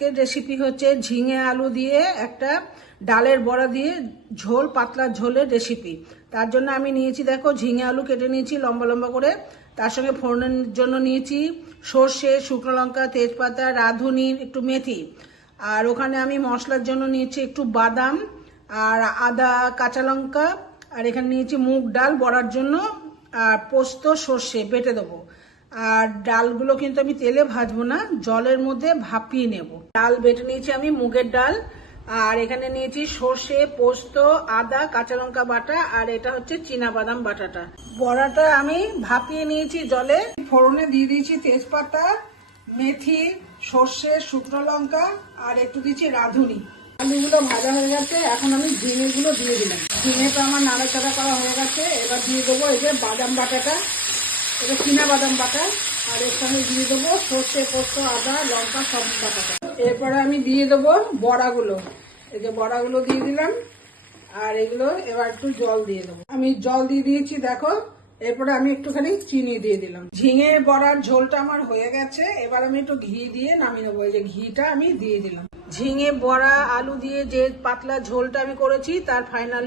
আজকের রেসিপি হচ্ছে ঝিঙে আলু দিয়ে একটা ডালের বড়া দিয়ে ঝোল, পাতলা ঝোলের রেসিপি। তার জন্য আমি নিয়েছি, দেখো, ঝিঙে আলু কেটে নিয়েছি লম্বা লম্বা করে। তার সঙ্গে ফোড়নের জন্য নিয়েছি সর্ষে, শুকনো লঙ্কা, তেজপাতা, রাঁধুনি, একটু মেথি। আর ওখানে আমি মশলার জন্য নিয়েছি একটু বাদাম আর আদা, কাঁচা লঙ্কা। আর এখানে নিয়েছি মুগ ডাল বড়ার জন্য, আর পোস্ত, সর্ষে বেটে দেবো। আর ডালগুলো কিন্তু আমি তেলে ভাজবো না, জলের মধ্যে ভাপিয়ে নেব। ডাল বেটে নিয়েছি আমি, মুগের ডাল। আর এখানে নিয়েছি সর্ষে, পোস্ত, আদা, কাঁচা লঙ্কা বাটা, আর এটা হচ্ছে চীনা বাদাম বাটাটা। বড়াটা আমি ভাপিয়ে নিয়েছি জলে। ফোড়নে দিয়ে দিয়েছি তেজপাতা, মেথি, সর্ষে, শুকনো লঙ্কা, আর একটু দিচ্ছি রাঁধুনি। আলুগুলো ভাজা হয়ে গেছে, এখন আমি ঝিঙেগুলো দিয়ে দিলাম। ঝিঙেটা আমার নাড়াচাড়া করা হয়ে গেছে। এবার দিয়ে দেবো এই যে বাদাম বাটাটা, এটা চীনা বাদাম বাটা। আর এর সঙ্গে দিয়ে দেবো সর্ষে, পোস্ত, আদা, লঙ্কা সব বাটাটা। এরপরে আমি দিয়ে দেবো বড়াগুলো। এই যে বড়াগুলো দিয়ে দিলাম। আর এগুলো এবার একটু জল দিয়ে দেবো। আমি জল দিয়ে দিয়েছি, দেখো। এরপরে আমি একটুখানি চিনি দিয়ে দিলাম। ঝিঙে বড়ার ঝোলটা আমার হয়ে গেছে। এবার আমি একটু ঘি দিয়ে নামিয়ে নেবো। এই যে ঘিটা আমি দিয়ে দিলাম। ঝিঙে বড়া আলু দিয়ে যে পাতলা ঝোলটা আমি করেছি, তার ফাইনাল